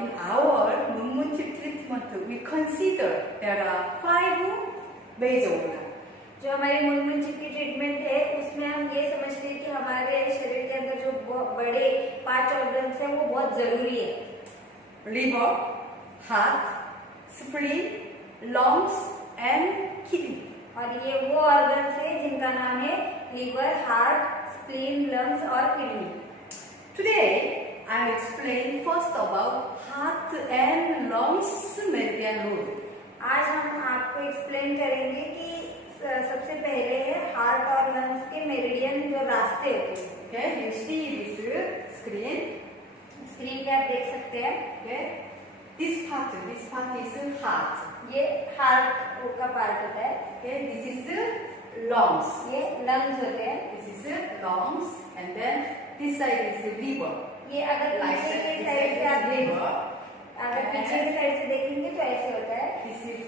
in our Munmunchip treatment, we consider there are 5 major organs. जो हमारी मुनमुनचिप की ट्रीटमेंट है उसमें हम ये समझते हैं कि हमारे शरीर के अंदर जो बड़े 5 ऑर्गन्स हैं वो बहुत जरूरी है. Liver, heart, spleen, lungs and kidney. और ये वो ऑर्गन्स है जिनका नाम है लीवर, हार्ट, स्प्लीन, लंग्स और kidney. Today I will explain first about heart and lungs meridian road. आज हम आपको एक्सप्लेन करेंगे कि सबसे पहले है हार्ट और लंग्स के मेरिडियन जो रास्ते होते हैं. Okay, you see this screen. Screen पे आप देख सकते हैं. Okay, this part is heart. ये हार्ट का पार्ट होता है. Okay, this is lungs. ये लंग्स होते हैं. This is lungs, and then this side is liver. ये अगर पीछे की साइड से आप अगर पीछे की साइड से देखेंगे तो ऐसे होता है. This is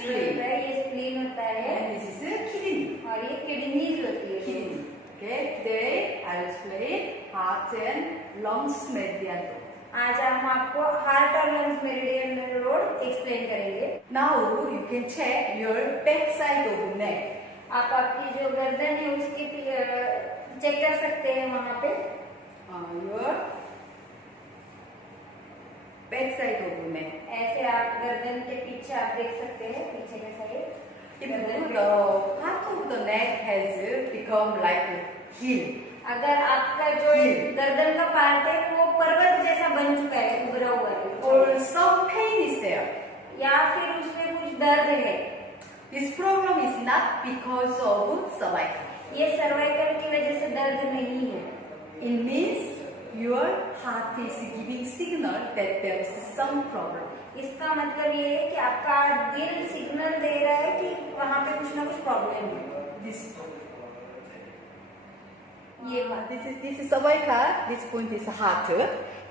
स्प्लीन होता है, ये स्प्लीन होता है. and this is kidney. और ये किडनीज होती है. Kidney. Okay, today I will explain heart and lungs meridian road. आज हम आपको हार्ट और लंग्स मेरिडियन रोड एक्सप्लेन करेंगे. Now you can check your back side of the neck. आप आपकी जो गर्दन है उसकी चेक कर सकते हैं वहाँ पे. Your back side of the neck. ऐसे आप गर्दन के पीछे आप देख सकते हैं, पीछे के side. If the part of the neck has become like a hill, अगर आपका जो गर्दन का पार्ट है वो पर्वत जैसा बन चुका है, उभरा हुआ है, or some pain is there, या फिर उसमें कुछ दर्द है, this problem is not because of cervical. ये सर्वाइकल की वजह से दर्द नहीं है. It means your heart is giving signal that there is some problem. इसका मतलब ये है कि आपका दिल सिग्नल दे रहा है कि वहाँ पे कुछ ना कुछ प्रॉब्लम है. This ये this is cervical. This point is heart.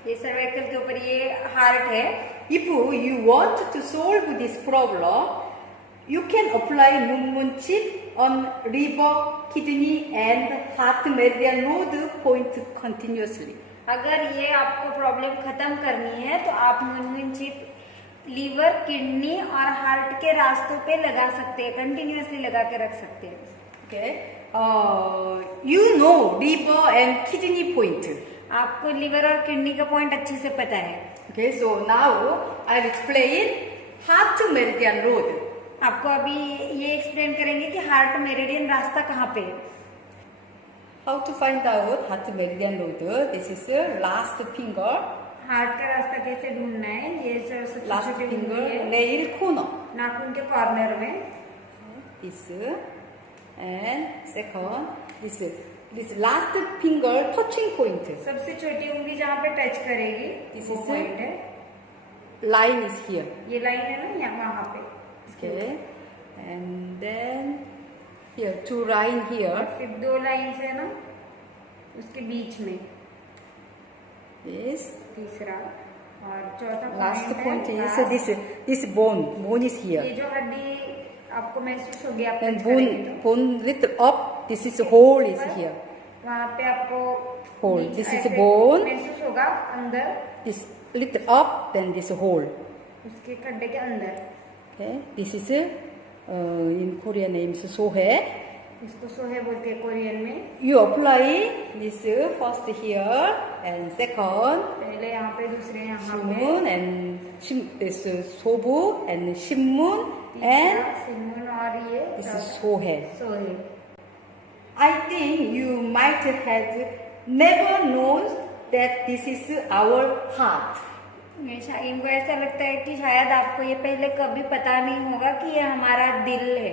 ये सर्वाइकल के ऊपर ये हार्ट है. If you want to solve this problem, you can apply Munmunchip on liver, kidney and heart meridian node point continuously. अगर ये आपको प्रॉब्लम खत्म करनी है तो आप मुनमुनचिप लीवर, किडनी और हार्ट के रास्तों पे लगा सकते हैं, कंटिन्यूअसली लगा के रख सकते हैं. Okay, you know liver and kidney point. आपको लीवर और किडनी का पॉइंट अच्छे से पता है. Okay, so now I'll explain heart meridian road. आपको अभी ये एक्सप्लेन करेंगे कि हार्ट मेरिडियन रास्ता कहाँ पे है. How to find out heart meridian road? This is the last finger. Heart का रास्ता कैसे ढूंढना है? ये सबसे Last छोटी finger, उंगली है, nail corner. नाखून के कॉर्नर में. This and second, this last finger touching point. सबसे छोटी उंगली जहाँ पे टच करेगी This वो is पॉइंट है. Line is here. ये लाइन है ना यहाँ वहाँ पे. Okay, and then here 2 line here. फिर 2 लाइन्स है ना उसके बीच में. This तीसरा और चौथा last point है is this bone is here. ये जो हड्डी आपको महसूस होगी आप And touch करेंगे तो bone little up. This is hole is here. वहाँ पे आपको Hole. बीच This is ऐसे bone. महसूस होगा अंदर, This little up, then this hole. उसके खड्डे के अंदर. Okay, this is in Korean name is sohe. इसको सोहे बोलते हैं कोरियन में. You apply this first here and second पहले यहाँ पे, दूसरे यहाँ पे, Shimun and this sobu and Shimun and तीसरा सिमुन और ये this is sohe. सोहे. I think you might have never known that this is our heart. इनको ऐसा लगता है कि शायद आपको ये पहले कभी पता नहीं होगा कि ये हमारा दिल है.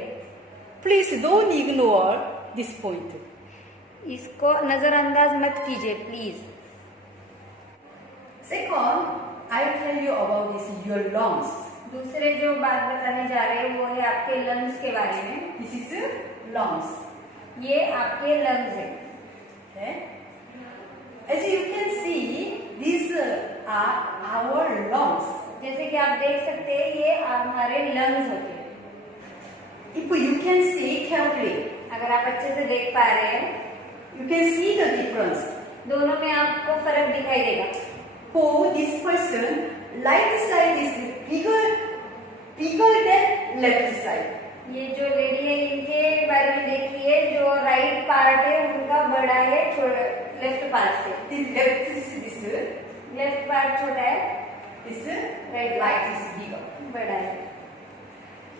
Please don't ignore this point. इसको नजरअंदाज मत कीजिए please. Second, I will tell you about this your lungs. दूसरे जो बात बताने जा रहे हैं वो है आपके लंग्स के बारे में. This is lungs. ये आपके लंग्स है. Okay. As you can see, these are our lungs. जैसे कि आप देख सकते हैं ये हमारे लंग्स होते हैं. If you can see carefully, अगर आप अच्छे से देख पा रहे हैं you can see the difference. दोनों में आपको फर्क दिखाई देगा. For this person, right side is bigger than left side. ये जो लेडी है इनके बारे में देखिए, जो राइट पार्ट है उनका बड़ा है लेफ्ट पार्ट से। This लेफ्ट पार्ट छोटा है, this Right. right is bigger. बड़ा है।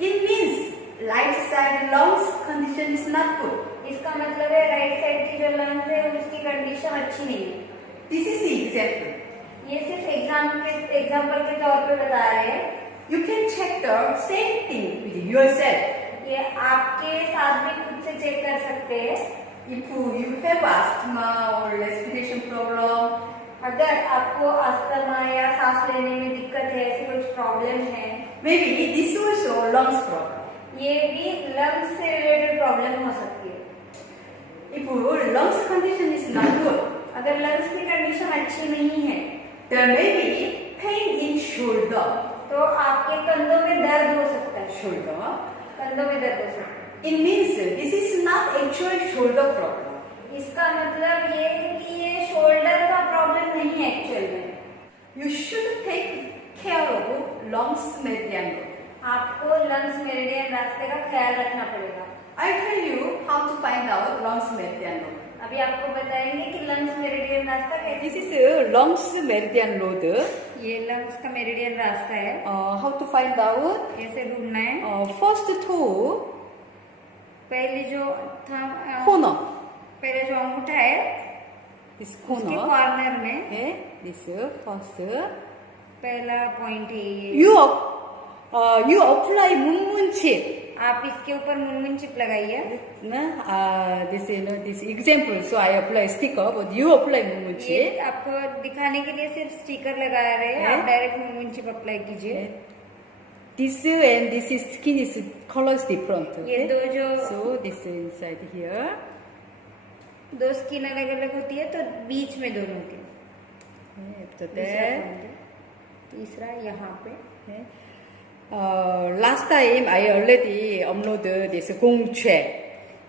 It means right side lungs condition is not good. इसका मतलब है राइट साइड की जो लंग्स है उसकी कंडीशन अच्छी नहीं है। This is the example. ये सिर्फ एग्जाम्पल के तौर पे बता रहे हैं। You can check the same thing with yourself. ये आपके साथ भी खुद से चेक कर सकते हैं। If you have asthma or respiration problem, अगर आपको अस्थमा या सांस लेने में दिक्कत है, ऐसी कुछ प्रॉब्लम है, maybe this also lungs problem. ये भी लंग्स से रिलेटेड प्रॉब्लम हो सकती है। If your lungs condition is not good, अगर लंग्स की कंडीशन अच्छी नहीं है there may be pain in shoulder. तो आपके कंधों में दर्द हो सकता है। Shoulder. कंधों में दर्द हो सकता है। It means this is not actual shoulder problem. इसका मतलब ये है कि ये शोल्डर का प्रॉब्लम नहीं है एक्चुअल में। You should take care of lungs meridian. आपको लंग्स मेरिडियन रास्ते का ख्याल रखना पड़ेगा। I'll tell you how to find out lungs meridian road. अभी आपको बताएंगे कि लंग्स मेरिडियन रास्ता कैसे। This is a lungs meridian road. ये लंग्स का मेरिडियन रास्ता है। How to find out? कैसे ढूंढना है? First two पहले जो corner. पहले जो अंगूठा है This उसके corner. कॉर्नर में Okay. This first. पहला पॉइंट है ये। You apply मुनमुन chip. आप इसके ऊपर मुनमुन चिप लगाइए। This example. So I apply sticker, but you apply Munmun ये chip. आपको दिखाने के लिए सिर्फ स्टिकर लगा रहे हैं, है? आप डायरेक्ट मुनमुन चिप अप्लाई कीजिए। This and this is skin is color is different. ये Okay? दो जो So this is inside here. दो स्किन अलग अलग होती है तो बीच में दोनों के। After दूसरा that, point है। तीसरा यहाँ पे। okay. Last time I already uploaded this 공추.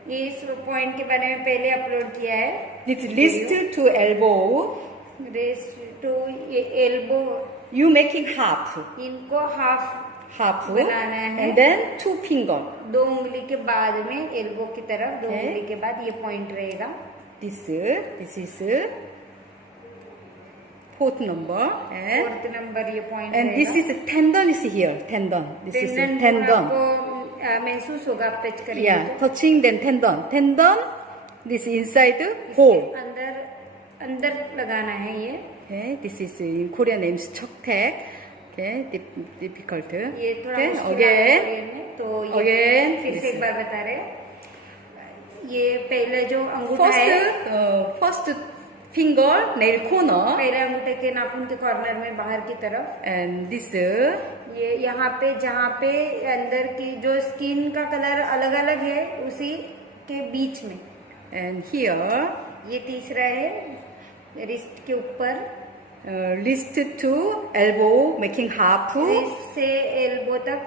ये इस पॉइंट के बारे में पहले अपलोड किया है। This wrist to elbow. Wrist to elbow, You making half, इनको हाफ बनाना है। and then two finger. दो उंगली के बाद में एल्बो की तरफ दो है? उंगली के बाद ये पॉइंट रहेगा। This is fourth number, and fourth number ये point this is tendon is here. Tendon. This is tendon. आपको महसूस होगा आप टच करेंगे Yeah, तो। touching then tendon. Tendon. This inside hole. अंदर लगाना है ये। Okay, this is in Korean name is 척택. Okay, difficult. ये थोड़ा Okay, मुश्किल again. है तो ये Again, फिर से this एक बार बता रहे हैं। ये पहले जो अंगूठा है, First finger nail corner, पहले अंगूठे के नाखून के कॉर्नर में बाहर की तरफ, and this ये यहाँ पे जहाँ पे अंदर की जो स्किन का कलर अलग अलग है उसी के बीच में, and here ये तीसरा है रिस्ट के ऊपर। wrist to elbow making half, wrist से एल्बो तक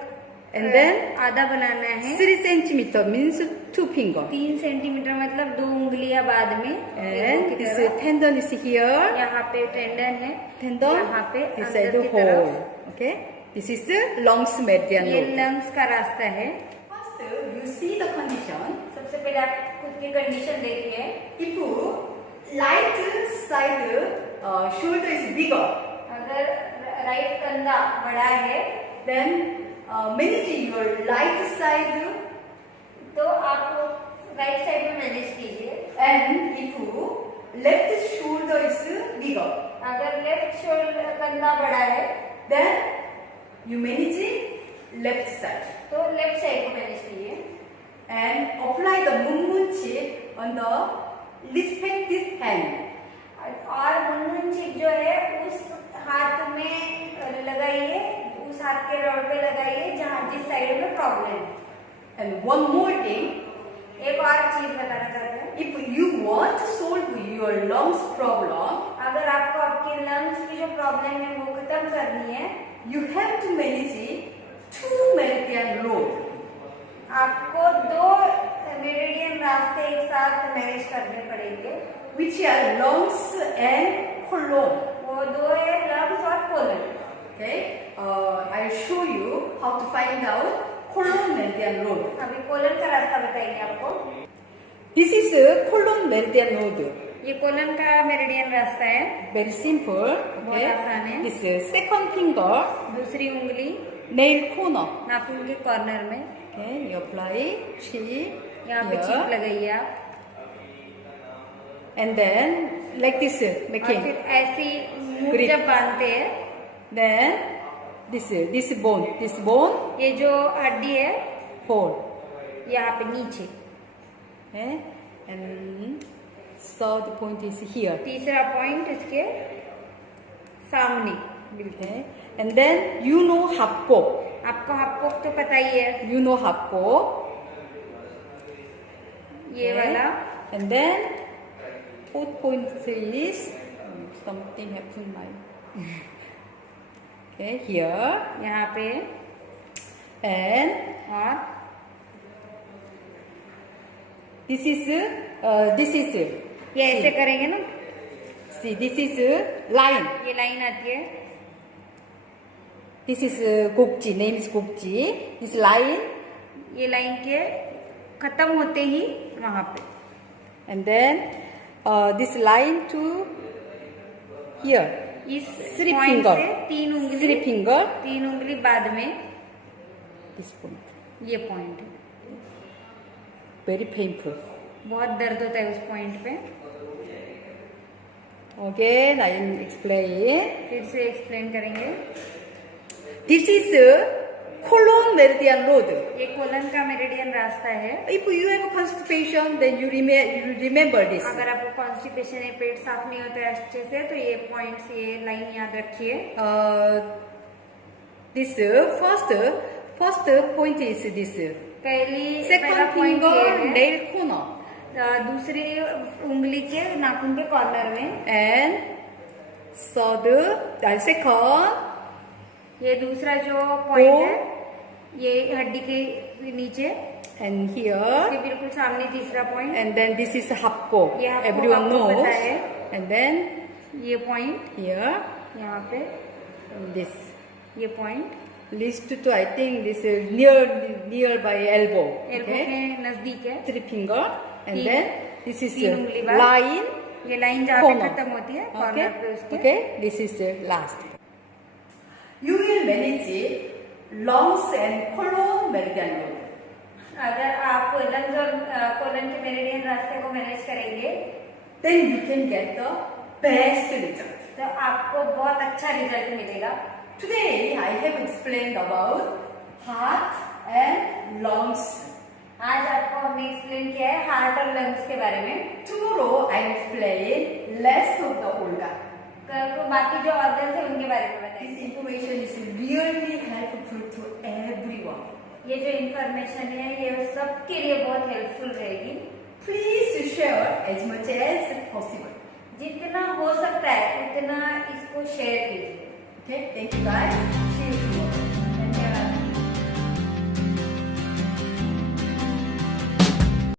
and then आधा बनाना है। 3 centimeter means 2 finger, 3 सेंटीमीटर मतलब दो उंगलियां बाद में एल्बो and की this तरफ। tendon is here, यहाँ पे टेंडन है, tendon यहाँ पे inside अंदर the की hole. तरफ। Okay, this is the lungs meridian ये road. लंग्स का रास्ता है। First, you see the condition. सबसे पहले आप खुद की कंडीशन देखिए। If right side shoulder is bigger, अगर राइट कंधा बड़ा है then manage your right side, तो आप राइट साइड में मैनेज कीजिए। and if left shoulder is bigger, अगर लेफ्ट शोल्डर कंधा बड़ा है then you manage left side तो लेफ्ट साइड को मैनेज कीजिए and apply the Munmun chip on the respective hand. और मुनमुन चिप जो है उस हाथ में लगाइए, उस हाथ के रोड पे लगाइए जहाँ जिस साइड में प्रॉब्लम है। And one more thing, एक और चीज बताना चाहते हैं, if you want to solve your lungs problem, अगर आपको आपकी लंग्स की जो प्रॉब्लम है वो खत्म करनी है, you have to manage 2 meridian road. आपको दो मेरिडियन रास्ते एक साथ मैनेज करने पड़ेंगे। Which are lungs and colon. वो वो दो है lungs और colon. Okay, I'll show you how to find out colon meridian road. अभी colon का रास्ता बताएंगे आपको. This is a colon meridian road. ये colon का मेरिडियन रास्ता है. Very simple. बहुत Okay, आसान है. this is second finger, दूसरी उंगली nail corner. नाखून के कॉर्नर में. Okay, you apply chip यहाँ पे चिप लगाइए आप. and then like this और making. फिर ऐसी मुंह Grip. जब बांधते हैं, Then this bone ये जो हड्डी है hole. यहाँ पे नीचे. Okay, and third point is here. तीसरा पॉइंट इसके सामने बिल्कुल. Okay, and then you know hapko. आपको तो पता ही है You know hapko. ये वाला. And then fourth point is something happened my. Okay, here यहाँ पे and और this is ये ऐसे करेंगे ना. see this is line. ये लाइन आती है. This is Gokji. Name is Gokji. This line ये लाइन के खत्म होते ही वहां पे. and then this line to here. इस Three पॉइंट finger. से Three finger. तीन उंगली बाद में This point. ये पॉइंट. Very painful. बहुत दर्द होता है उस पॉइंट पे. Again, I am explain. फिर से एक्सप्लेन करेंगे. This is colon meridian road. ये कोलन का मेरिडियन रास्ता है. If you have constipation, then you remember this. अगर आपको कॉन्स्टिपेशन है, पेट साफ नहीं होता है अच्छे से, तो ये पॉइंट्स, ये लाइन याद रखिए. This first point is this. पहला Second पॉइंट ये finger है. nail corner. दूसरी उंगली के नाखून के कॉर्नर में. And second ये दूसरा जो पॉइंट है, ये हड्डी के नीचे. and here इसके बिल्कुल सामने तीसरा point. and then this is hapko. ये आपको Everyone knows. पता है. And then ये पॉइंट here यहाँ पे, this ये point list to I think this is nearby elbow. Elbow के नजदीक है. Three finger and तीन- then this is तीन उंगली बाद. line ये लाइन जहाँ पे corner. खत्म होती है Okay, कॉर्नर पे उसके. okay. This is the last. You will manage lungs and colon meridian road. अगर आप लंग्स और कोलन के मेरिडियन रास्ते को मैनेज करेंगे, Then you can get the best result. तो आपको बहुत अच्छा रिजल्ट मिलेगा. Today I have explained about heart and lungs. आज आपको हमने एक्सप्लेन किया है हार्ट और लंग्स के बारे में. Tomorrow I will explain rest of the organ. कल को बाकी जो ऑर्गन्स है उनके बारे में बताएंगे. This information is really helpful to everyone. ये जो इंफॉर्मेशन है ये सबके लिए बहुत हेल्पफुल रहेगी. Please share as much as possible. जितना हो सकता है उतना इसको शेयर कीजिए. Okay, thank you guys. See you tomorrow.